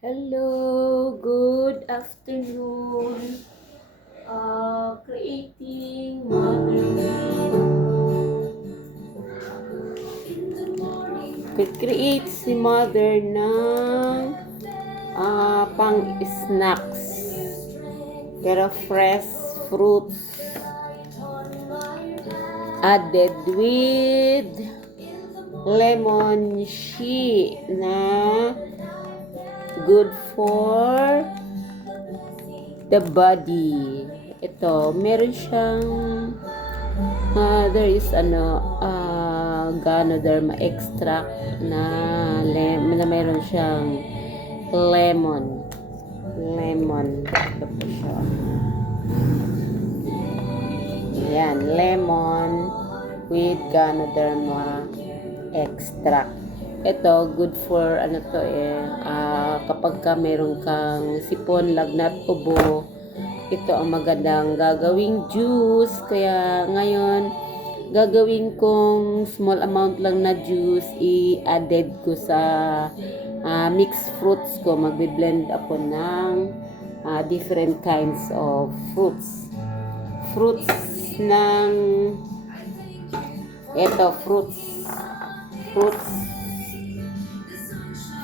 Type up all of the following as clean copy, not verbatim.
Hello, good afternoon. Creating create si mother ng pang-snacks. Pero fresh fruits added with lemon she na good for the body. Ito, meron siyang there is Ganoderma extract na meron siyang lemon. Ito po siya. Ayan, lemon with Ganoderma extract. Ito, good for kapag ka meron kang sipon, lagnat, ubo, ito ang magandang gagawing juice. Kaya ngayon, gagawin kong small amount lang na juice, i-added ko sa mixed fruits ko. Magbe-blend ako ng different kinds of fruits. Fruits ng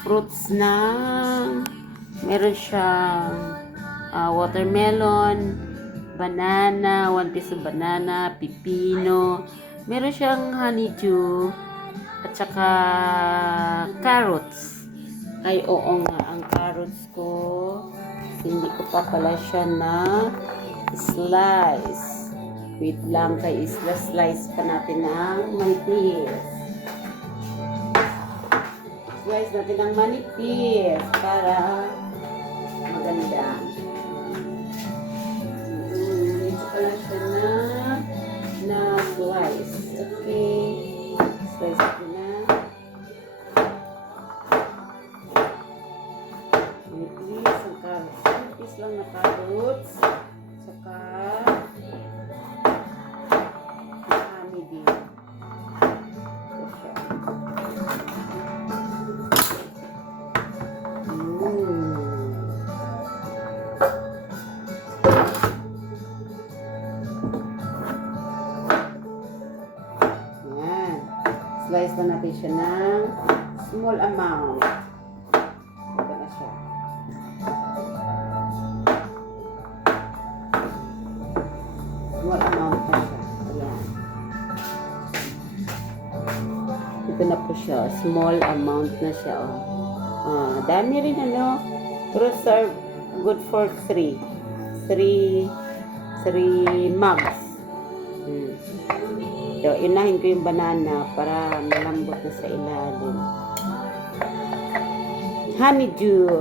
fruits na meron siyang watermelon, banana, 1 piece of banana, pipino, meron siyang honeydew, at saka carrots. Ay, oo nga, ang carrots ko, hindi ko pa pala siya na slice. Wait lang, kay slice pa natin ng manipis. Slice natin ng manipis para maganda. Ito pala siya na slice. Okay. Slice natin na. Manipis ang carrots. Manipis lang na carrots. Saka honeydew. Ito siya. Slice na natin siya ng small amount. Ito na siya. Small amount na siya. Ayan. Ito na po siya. Small amount na siya. Dami rin pero serve good for 3 mugs. So, inahin ko yung banana para malambot na sa ilalim. Honeydew.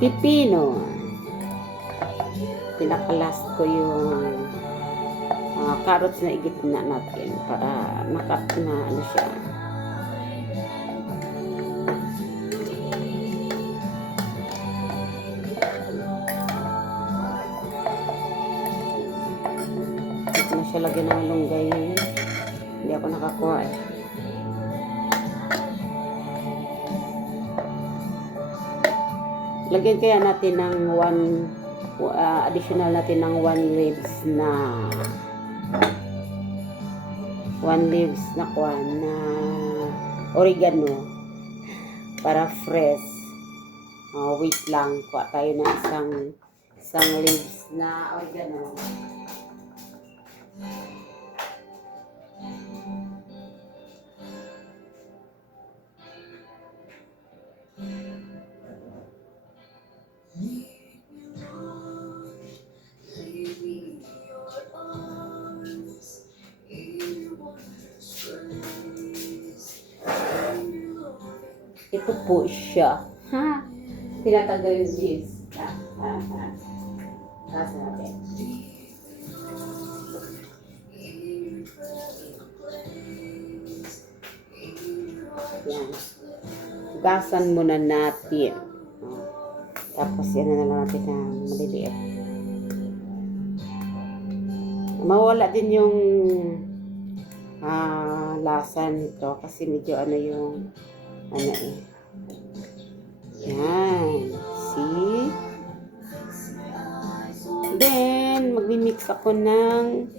Pipino. Pinakalast ko yung carrots na igitna natin para nakat na siya. Siya lagyan ng malunggay ngayon. Hindi ako nakakuha eh. Lagyan kaya natin ng additional natin ng 1 leaves na oregano para fresh. Wait lang, kuha tayo ng isang leaves na oregano. Ito po siya. Tinatagal yung cheese. Kasa natin. Yan. Gasan muna natin. Tapos yan na lang natin ng maliliit. Mawala din yung lasa nito kasi medyo ano yung ano eh. Yan. See? Then, magmi-mix ako ng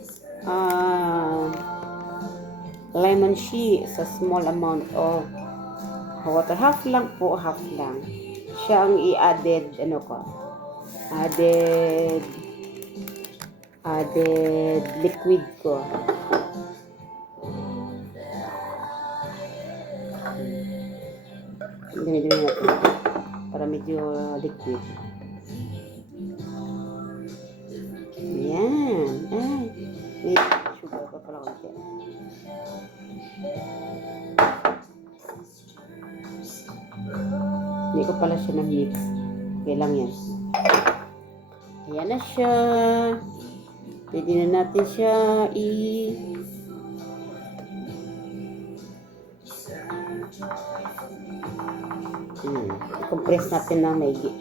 lemon she sa small amount of water. Half lang po, half lang. Siya ang i-added, added liquid ko. Dumi-dumi natin para medyo liquid. Yan. Ay, may sugar pa pala konti. Hindi ko pala siya na-mix. Okay lang yan. Ayan na siya. Pwede na natin siya i-compress natin ng maigi.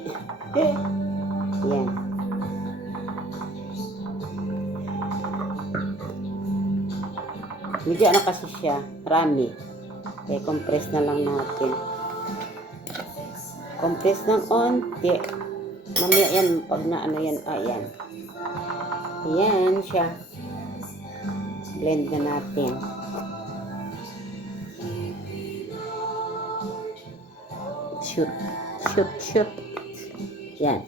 Ayan. Medyo ano kasi siya, marami. Kaya compress na lang natin. Compress ng onti. Mamaya yan, pag na ano yan, ayan. Ayan siya. Blend na natin. Shoot. Shoot, shoot. Yan.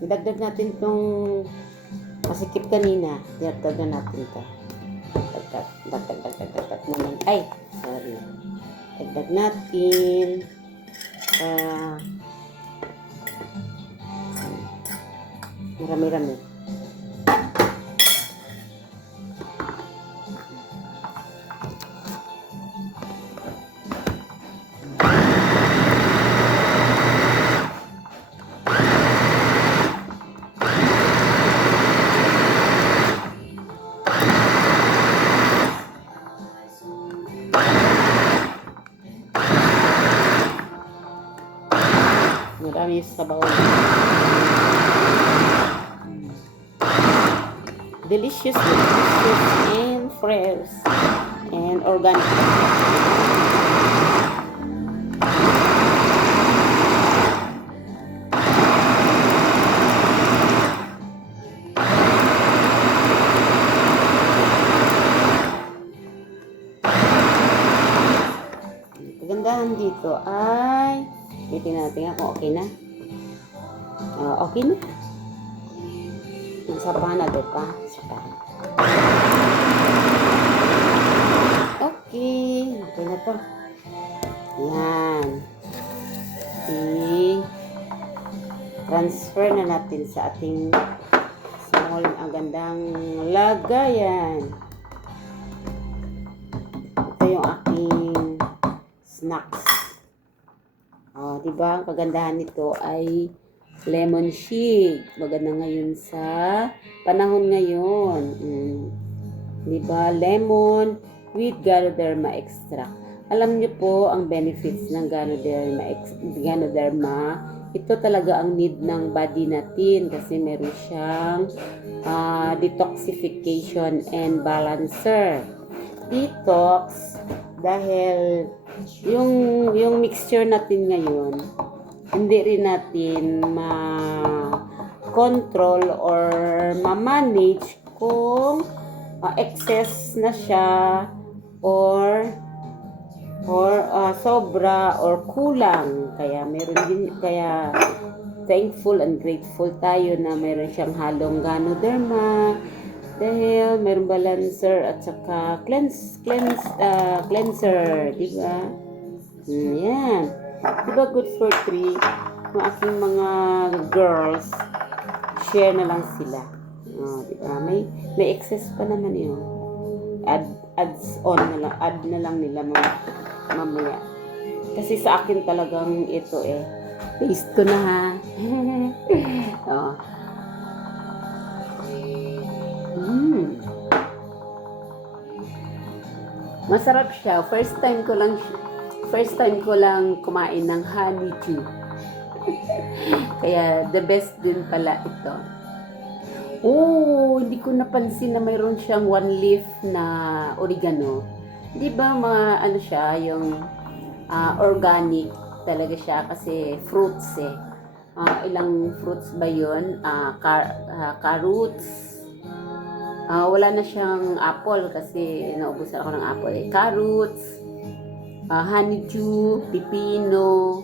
Idagdag natin itong masikip kanina. Idagdag natin ito. Dagdag naman. Ay, sorry. Dagdag natin. Marami-rami. Marami sa bawal. Delicious and fresh and organic. Kagandahan dito ay titingnan natin kung okay na. Okay na. Sabahan natin pa. Sabahan. Okay. Okay na to. Yan. I-transfer na natin sa ating small ang gandang lagayan. Ito yung aking snacks. Diba? Ang kagandahan nito ay lemon shake. Maganda ngayon sa panahon ngayon. Diba? Lemon with Ganoderma extract. Alam niyo po ang benefits ng Ganoderma. Ito talaga ang need ng body natin kasi meron siyang detoxification and balancer. Detox dahil yung mixture natin ngayon hindi rin natin ma-control or ma-manage kung excess na siya or sobra or kulang. Kaya kaya thankful and grateful tayo na meron siyang halong Ganoderma dahil meron balancer at saka cleanser, diba? Yan. Diba good for 3? Yung aking mga girls, share na lang sila. Diba? May excess pa naman yun. Add na lang nila mamaya. Kasi sa akin talagang ito taste ko na ha. Masarap siya. First time ko lang kumain ng honeydew. Kaya the best din pala ito. Oh, hindi ko napansin na mayroon siyang one leaf na oregano. 'Di ba ano siya, yung organic talaga siya kasi fruits eh. Ilang fruits ba 'yon? Carrots. Wala na siyang apple kasi naubusan ako ng apple eh. Carrots, honeydew, pipino,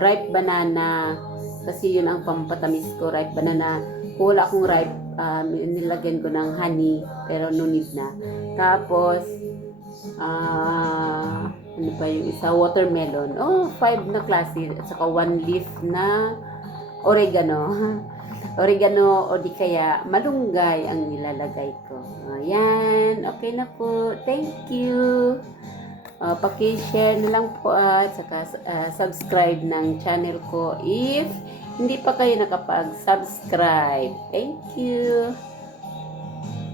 ripe banana kasi yun ang pampatamis ko, ripe banana. Kung wala akong ripe, nilagyan ko ng honey pero no need na. Tapos ano pa yung isa, watermelon. 5 na klase at saka 1 leaf na oregano. Oregano o di kaya malunggay ang nilalagay ko. Ayan, okay na po. Thank you. Paki-share na lang po at saka subscribe ng channel ko if hindi pa kayo nakapag-subscribe. Thank you.